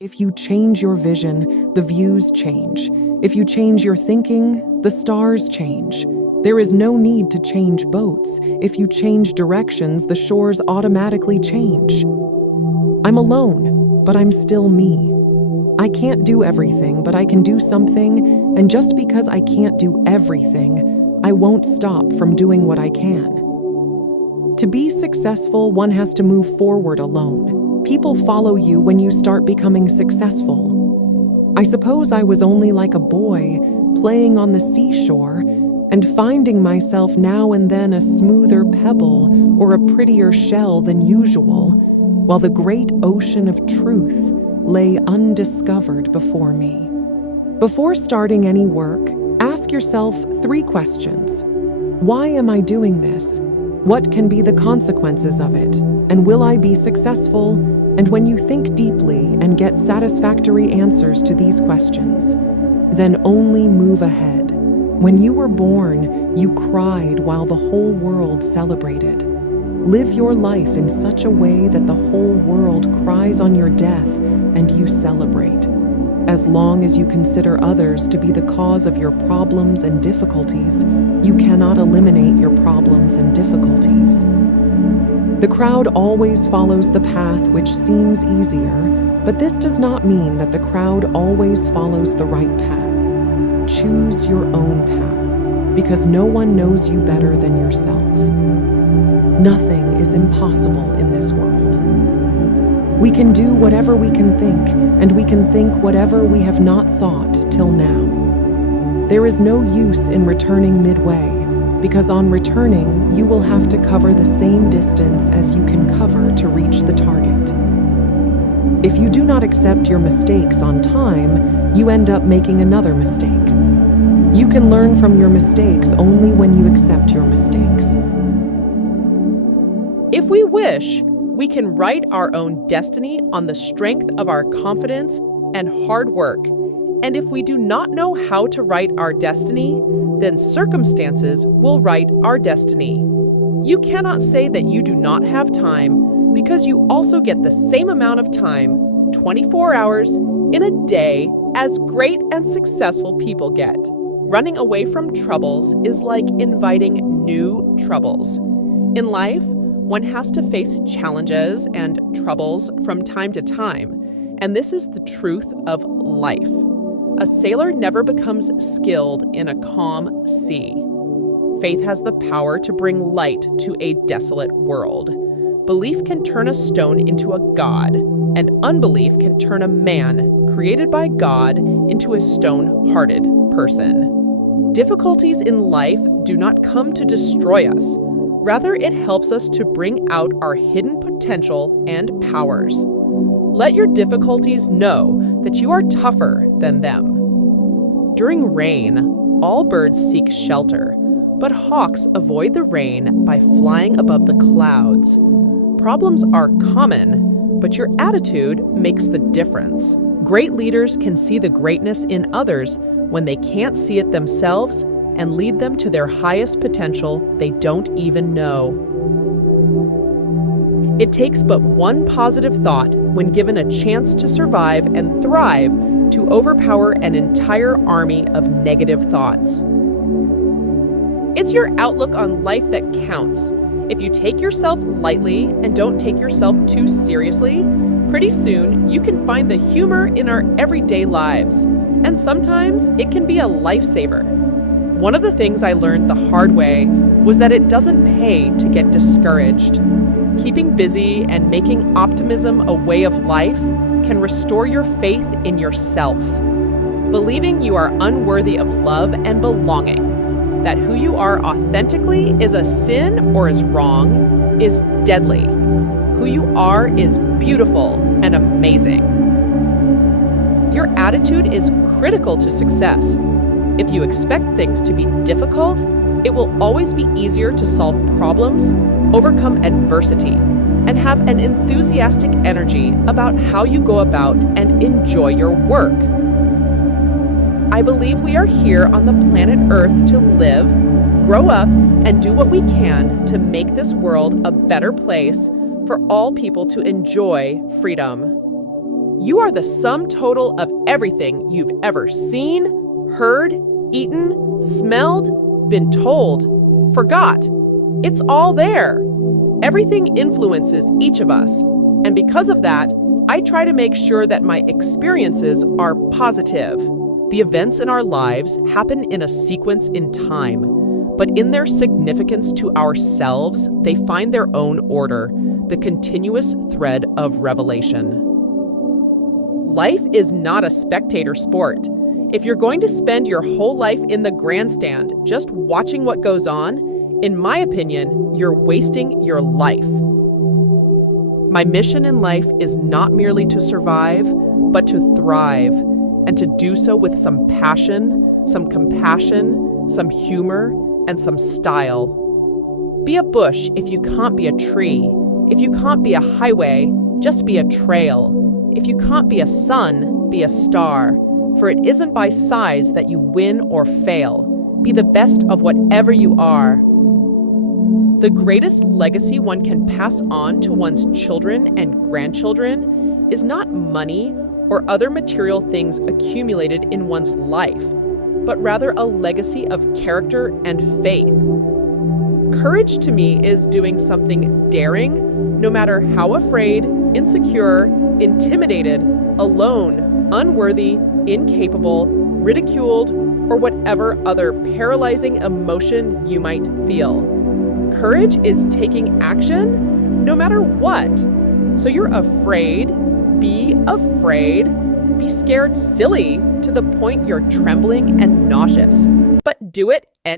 If you change your vision, the views change. If you change your thinking, the stars change. There is no need to change boats. If you change directions, the shores automatically change. I'm alone, but I'm still me. I can't do everything, but I can do something, and just because I can't do everything, I won't stop from doing what I can. To be successful, one has to move forward alone. People follow you when you start becoming successful. I suppose I was only like a boy, playing on the seashore, and finding myself now and then a smoother pebble or a prettier shell than usual, while the great ocean of truth lay undiscovered before me. Before starting any work, ask yourself 3 questions. Why am I doing this? What can be the consequences of it? And will I be successful? And when you think deeply and get satisfactory answers to these questions, then only move ahead. When you were born, you cried while the whole world celebrated. Live your life in such a way that the whole world cries on your death and you celebrate. As long as you consider others to be the cause of your problems and difficulties, you cannot eliminate your problems and difficulties. The crowd always follows the path which seems easier, but this does not mean that the crowd always follows the right path. Choose your own path, because no one knows you better than yourself. Nothing is impossible in this world. We can do whatever we can think, and we can think whatever we have not thought till now. There is no use in returning midway, because on returning, you will have to cover the same distance as you can cover to reach the target. If you do not accept your mistakes on time, you end up making another mistake. You can learn from your mistakes only when you accept your mistakes. If we wish, we can write our own destiny on the strength of our confidence and hard work. And if we do not know how to write our destiny, then circumstances will write our destiny. You cannot say that you do not have time, because you also get the same amount of time, 24 hours, in a day as great and successful people get. Running away from troubles is like inviting new troubles. In life, one has to face challenges and troubles from time to time, and this is the truth of life. A sailor never becomes skilled in a calm sea. Faith has the power to bring light to a desolate world. Belief can turn a stone into a god, and unbelief can turn a man created by God into a stone-hearted person. Difficulties in life do not come to destroy us. Rather, it helps us to bring out our hidden potential and powers. Let your difficulties know that you are tougher than them. During rain, all birds seek shelter, but hawks avoid the rain by flying above the clouds. Problems are common, but your attitude makes the difference. Great leaders can see the greatness in others when they can't see it themselves, and lead them to their highest potential they don't even know. It takes but one positive thought when given a chance to survive and thrive to overpower an entire army of negative thoughts. It's your outlook on life that counts. If you take yourself lightly and don't take yourself too seriously, pretty soon you can find the humor in our everyday lives, and sometimes it can be a lifesaver. One of the things I learned the hard way was that it doesn't pay to get discouraged. Keeping busy and making optimism a way of life can restore your faith in yourself. Believing you are unworthy of love and belonging, that who you are authentically is a sin or is wrong, is deadly. Who you are is beautiful and amazing. Your attitude is critical to success. If you expect things to be difficult, it will always be easier to solve problems, overcome adversity, and have an enthusiastic energy about how you go about and enjoy your work. I believe we are here on the planet Earth to live, grow up, and do what we can to make this world a better place for all people to enjoy freedom. You are the sum total of everything you've ever seen, heard, eaten, smelled, been told, forgot. It's all there. Everything influences each of us, and because of that, I try to make sure that my experiences are positive. The events in our lives happen in a sequence in time, but in their significance to ourselves, they find their own order, the continuous thread of revelation. Life is not a spectator sport. If you're going to spend your whole life in the grandstand just watching what goes on, in my opinion, you're wasting your life. My mission in life is not merely to survive, but to thrive, and to do so with some passion, some compassion, some humor, and some style. Be a bush if you can't be a tree. If you can't be a highway, just be a trail. If you can't be a sun, be a star. For it isn't by size that you win or fail. Be the best of whatever you are. The greatest legacy one can pass on to one's children and grandchildren is not money or other material things accumulated in one's life, but rather a legacy of character and faith. Courage to me is doing something daring, no matter how afraid, insecure, intimidated, alone, unworthy, incapable, ridiculed, or whatever other paralyzing emotion you might feel. Courage is taking action no matter what. So you're afraid, be afraid, be scared silly to the point you're trembling and nauseous, but do it anyway.